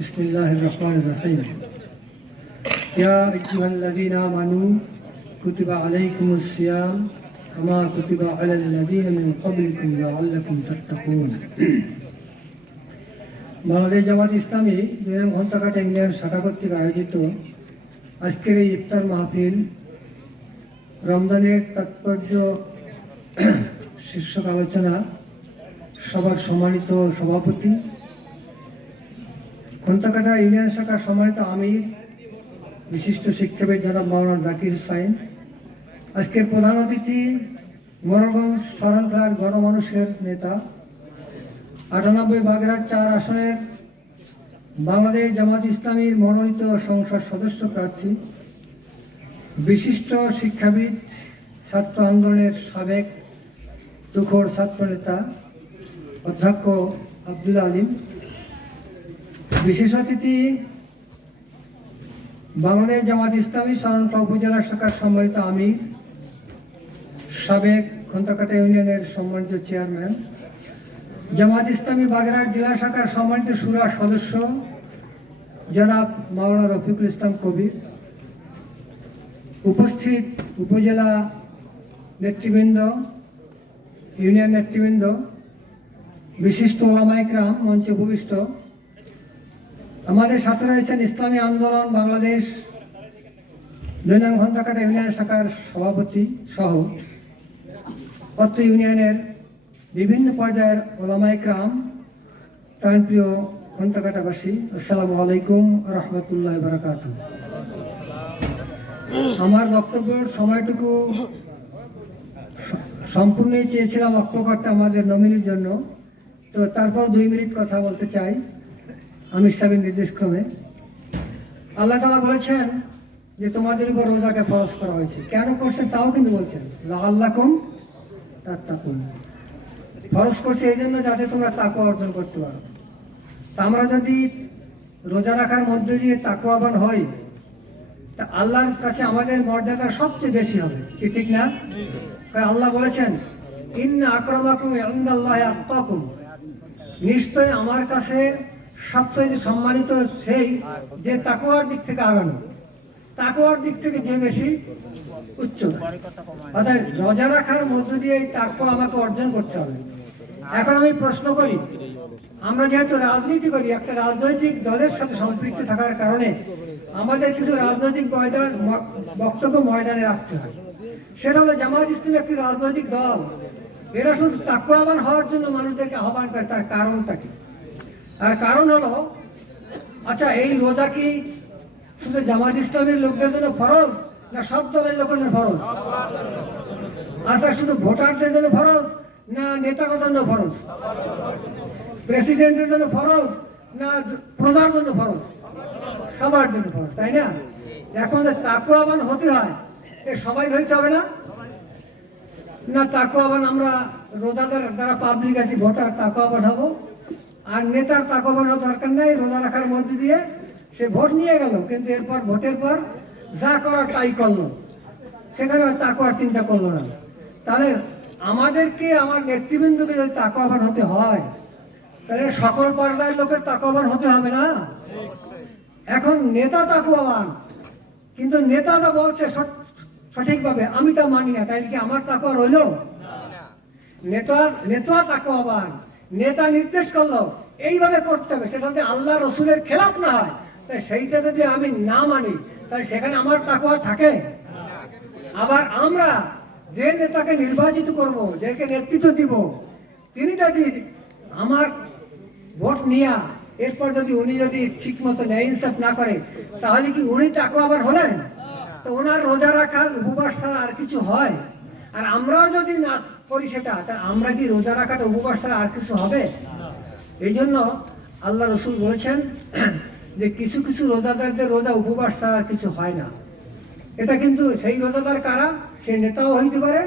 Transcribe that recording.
بسم الله الرحمن الرحيم يا أيها الذين آمنوا كتب عليكم الصيام كما كتب على الذين من قبلكم لعلكم تتقون বাংলাদেশ জামাত ইসলামী দুই ঘন্টাঘাট ইংল্যান্ড শাখা কর্তৃক আয়োজিত আজকের এই ইফতার মাহফিল রমজানের তাৎপর্য শীর্ষক আলোচনা সবার সম্মানিত সভাপতি ঘন্টাকাটা ইউনিয়ন শাখার সম্মানিত আমির বিশিষ্ট শিক্ষাবিদ জনাব মাওলানা জাকির হুসাইন আজকের প্রধান অতিথি মোরগঞ্জ শরণঘাট গণমানুষের নেতা। আটানব্বই বাগেরহাট চার আসনের বাংলাদেশ জামাত ইসলামীর মনোনীত সংসদ সদস্য প্রার্থী। বিশিষ্ট শিক্ষাবিদ, ছাত্র আন্দোলনের সাবেক তুখোর ছাত্রনেতা অধ্যক্ষ আব্দুল আলিম। বিশেষ অতিথি, বাংলাদেশ জামাত ইসলামী শরণখা উপজেলা শাখার সম্মানিত আমি সাবেক খন্তকাটা ইউনিয়নের সম্মানিত চেয়ারম্যান, জামাত ইসলামী বাগেরহাট জেলা শাখার সম্মানিত সুরা সদস্য, জনাব মাওলানা রফিকুল ইসলাম কবির। উপস্থিত উপজেলা নেতৃবৃন্দ, ইউনিয়ন নেতৃবৃন্দ, বিশিষ্ট ওলামাইকরাম মঞ্চে উপবিষ্ট আমাদের সাথে রয়েছেন ইসলামী আন্দোলন বাংলাদেশ দুই নং ঘন্টাকাটা ইউনিয়ন শাখার সভাপতি সহ অত্র ইউনিয়নের বিভিন্ন পর্যায়ের ওলামাইকরাম প্রাণপ্রিয় ঘন্টাকাটাবাসী আসসালামু আলাইকুম রহমতুল্লাহ বারাকাত আমার বক্তব্যের সময়টুকু সম্পূর্ণই চেয়েছিলাম বক্তব্য করতে আমাদের নমিনির জন্য। তো তারপর দুই মিনিট কথা বলতে চাই। আমির সাহেবের নির্দেশক্রমে আল্লাহ তালা বলেছেন যে তোমাদের উপর রোজাকে ফরজ করা হয়েছে। কেন করছেন তাও কিন্তু বলছেন আল্লাহ কম তার তাকুন ফরজ করছে এই জন্য যাতে তোমরা তাকু অর্জন করতে পারো। তা আমরা যদি রোজা রাখার মধ্যে দিয়ে তাকু তাকুয়াবান হই, তা আল্লাহর কাছে আমাদের মর্যাদা সবচেয়ে বেশি হবে। কি ঠিক না? আল্লাহ বলেছেন, ইন্না আক্রমাকুম আল্লাহ আত্মাকুম নিশ্চয় আমার কাছে সবচেয়ে সম্মানিত সেই যে তাকুয়ার দিক থেকে আগানো। তাকুয়ার দিক থেকে যে বেশি উচ্চ। অর্থাৎ রোজা রাখার মধ্য দিয়ে এই তাকুয়া আমাকে অর্জন করতে হবে। এখন আমি প্রশ্ন করি আমরা যেহেতু রাজনীতি করি একটা রাজনৈতিক দলের সাথে সম্পৃক্ত থাকার কারণে আমাদের কিছু রাজনৈতিক ময়দান বক্তব্য ময়দানে রাখতে হয়। সেটা হলো জামাত ইসলাম একটি রাজনৈতিক দল। এরা শুধু তাকুয়াবান হওয়ার জন্য মানুষদেরকে আহ্বান করে তার কারণটা কি? আর কারণ হলো আচ্ছা এই রোজা কি শুধু জামাত ইসলামের লোকদের জন্য ফরজ না সব দলের লোকের জন্য ফরজ? আচ্ছা শুধু ভোটারদের জন্য ফরজ না নেতাদের জন্য ফরজ? প্রেসিডেন্টের জন্য ফরজ না প্রধার জন্য ফরজ? সবার জন্য ফরজ, তাই না? এখন যে তাকুয়াবান হতে হয়, এ সবাই হইতে হবে না? না তাকুয়াবান আমরা রোজাদার যারা পাবলিক আছি, ভোটার তাকুয়াবান হব? আর নেতার হওয়ার দরকার নেই রোজা রাখার মধ্যে দিয়ে সে ভোট নিয়ে গেল কিন্তু এরপর ভোটের পর যা করার তাই করল। সেখানে আর তাকুয়ার চিন্তা করল না। তাহলে আমাদেরকে আমার নেতৃবৃন্দকে যদি তাকুয়াবান হতে হয় তাহলে সকল পর্যায়ের লোকের তাকুয়াবান হতে হবে না। এখন নেতা তাকুয়াবান কিন্তু নেতা যা বলছে সঠ- সঠিকভাবে আমি তা মানি না তাই কি আমার তাকুয়া রইল নেতা নেতা তাকুয়াবান নেতা নির্দেশ করল, এইভাবে করতে হবে, সেটা যদি আল্লাহ রসুলের খেলাপ না হয়, তাই সেইটা যদি আমি না মানি তাহলে সেখানে আমার তাকুয়া থাকে? আবার আমরা যে নেতাকে নির্বাচিত করব, যাকে নেতৃত্ব দিব, তিনি যদি আমার ভোট নিয়া, এরপর যদি উনি যদি ঠিক মতো ন্যায় ইনসাফ না করে, তাহলে কি উনি টাকা আবার হলেন? তো ওনার রোজা রাখা, উপবাস আর কিছু হয়? আর আমরাও যদি না করি সেটা। তা আমরা কি রোজা রাখাটা উপবাস ছাড়া আর কিছু হবে? এই জন্য আল্লাহ রসুল বলেছেন যে কিছু কিছু রোজাদারদের রোজা উপবাস ছাড়া আর কিছু হয় না। এটা কিন্তু সেই রোজাদার কারা? সে নেতাও হইতে পারে